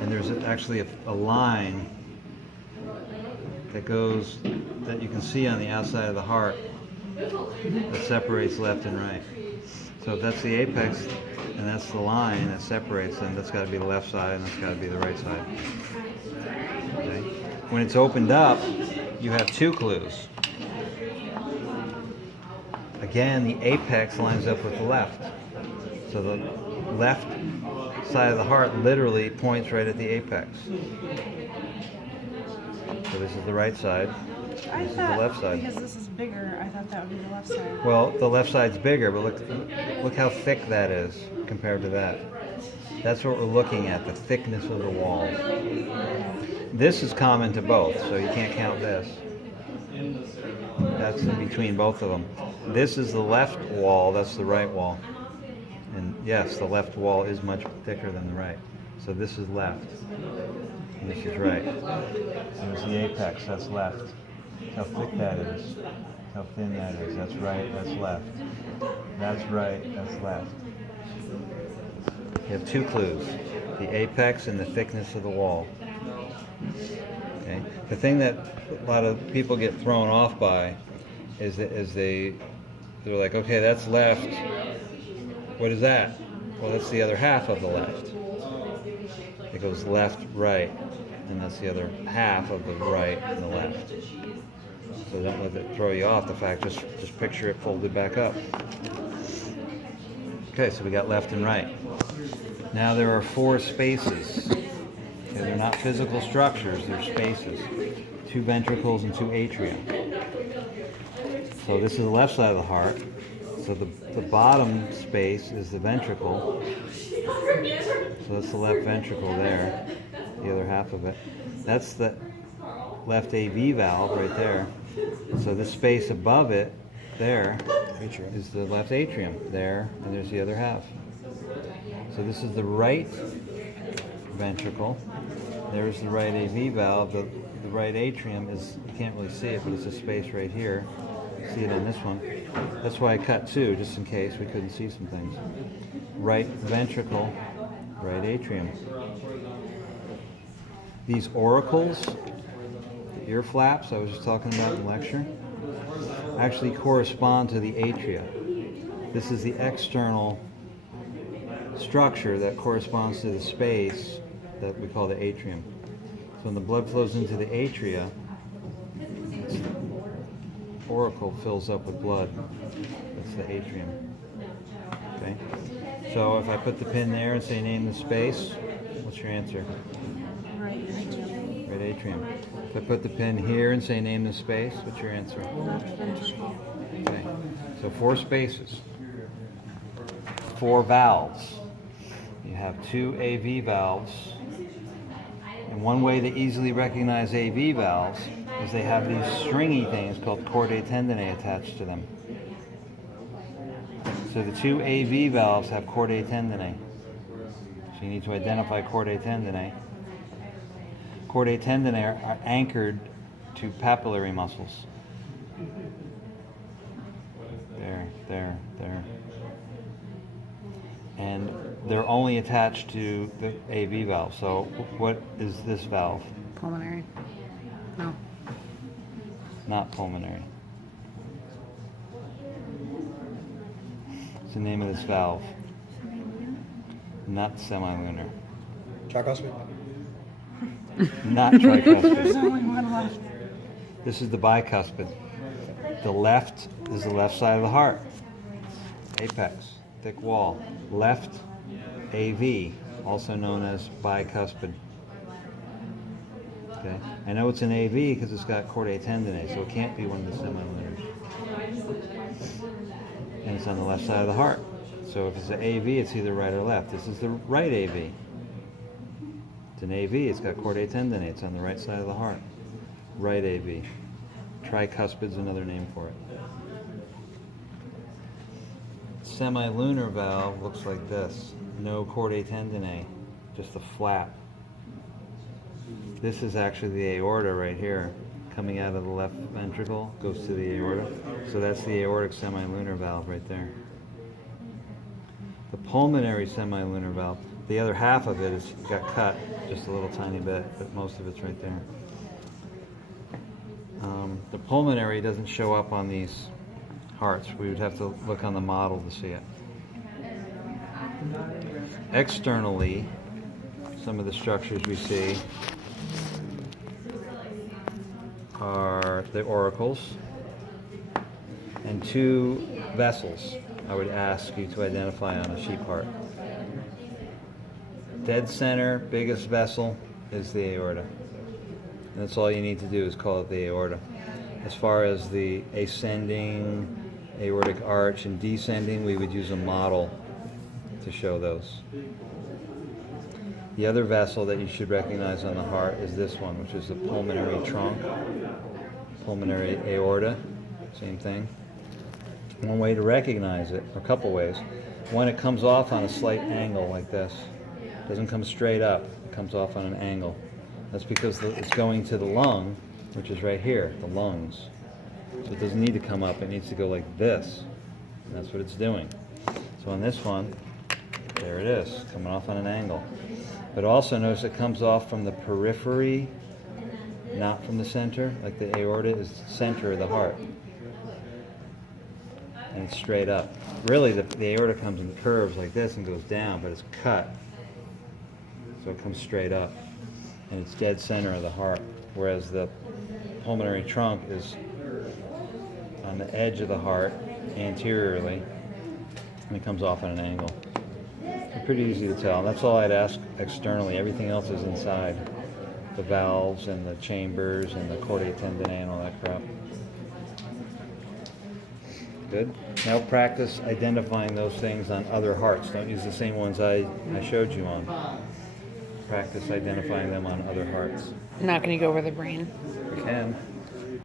and there's actually a line that goes, that you can see on the outside of the heart, that separates left and right. So if that's the apex, and that's the line that separates them, that's got to be the left side, and that's got to be the right side. Okay? When it's opened up, you have two clues. Again, the apex lines up with the left. So the left side of the heart literally points right at the apex. So this is the right side. This is the left side. Because this is bigger, I thought that would be the left side. Well, the left side's bigger, but look how thick that is compared to that. That's what we're looking at, the thickness of the wall. This is common to both, so you can't count this. That's in between both of them. This is the left wall, that's the right wall. And yes, the left wall is much thicker than the right. So this is left, and this is right. There's the apex, that's left. How thick that is, how thin that is. That's right, that's left. That's right, that's left. You have two clues, the apex and the thickness of the wall. Okay. The thing that a lot of people get thrown off by is that they're like, okay, that's left. What is that? Well, that's the other half of the left. It goes left, right, and that's the other half of the right and the left. So don't let it throw you off the fact, just picture it folded back up. Okay, so we got left and right. Now there are four spaces. Okay, they're not physical structures, they're spaces. Two ventricles and two atria. So this is the left side of the heart. So the bottom space is the ventricle. So that's the left ventricle there, the other half of it. That's the left AV valve right there. So this space above it, there, is the left atrium. There, and there's the other half. So this is the right ventricle. There's the right AV valve. The right atrium is, you can't really see it, but it's a space right here. See it on this one. That's why I cut two, just in case we couldn't see some things. Right ventricle, right atrium. These auricles, the ear flaps I was just talking about in lecture, actually correspond to the atria. This is the external structure that corresponds to the space that we call the atrium. So when the blood flows into the atria, auricle fills up with blood. That's the atrium. Okay. So if I put the pin there and say name the space, what's your answer? Right atrium. Right atrium. If I put the pin here and say name the space, what's your answer? Okay. So four spaces. Four valves. You have two AV valves. And one way to easily recognize AV valves is they have these stringy things called chordae tendineae attached to them. So the two AV valves have chordae tendineae. So you need to identify chordae tendineae. Chordae tendineae are anchored to papillary muscles. There. And they're only attached to the AV valve. So what is this valve? Pulmonary. No. Not pulmonary. What's the name of this valve? Not semilunar. Tricuspid? Not There's tricuspid. only one left. This is the bicuspid. The left is the left side of the heart. Apex, thick wall. Left AV, also known as bicuspid. Okay. I know it's an AV because it's got chordae tendineae, so it can't be one of the semilunars. And it's on the left side of the heart. So if it's an AV, it's either right or left. This is the right AV. It's an AV, it's got chordae tendineae, it's on the right side of the heart. Right AV. Tricuspid's another name for it. Semilunar valve looks like this. No chordae tendineae, just a flap. This is actually the aorta right here, coming out of the left ventricle, goes to the aorta. So that's the aortic semilunar valve right there. The pulmonary semilunar valve, The other half of it is got cut just a little tiny bit, but most of it's right there. The pulmonary doesn't show up on these hearts. We would have to look on the model to see it. Externally, some of the structures we see are the auricles and two vessels I would ask you to identify on a sheep heart. Dead center, biggest vessel, is the aorta. And that's all you need to do is call it the aorta. As far as the ascending aortic arch and descending, we would use a model to show those. The other vessel that you should recognize on the heart is this one, which is the pulmonary trunk, pulmonary aorta, same thing. One way to recognize it, or a couple ways. One, it comes off on a slight angle like this. It doesn't come straight up, it comes off on an angle. That's because it's going to the lung, which is right here, the lungs. So it doesn't need to come up, it needs to go like this. And that's what it's doing. So on this one, there it is, coming off on an angle. But also notice it comes off from the periphery, not from the center. Like the aorta is the center of the heart. And it's straight up. Really, the aorta comes in curves like this and goes down, but it's cut. So it comes straight up. And it's dead center of the heart. Whereas the pulmonary trunk is on the edge of the heart, anteriorly, and it comes off at an angle. So pretty easy to tell. That's all I'd ask externally. Everything else is inside. The valves and the chambers and the chordae tendineae and all that crap. Good. Now practice identifying those things on other hearts. Don't use the same ones I showed you on. Practice identifying them on other hearts. I'm not going to go over the brain. You can.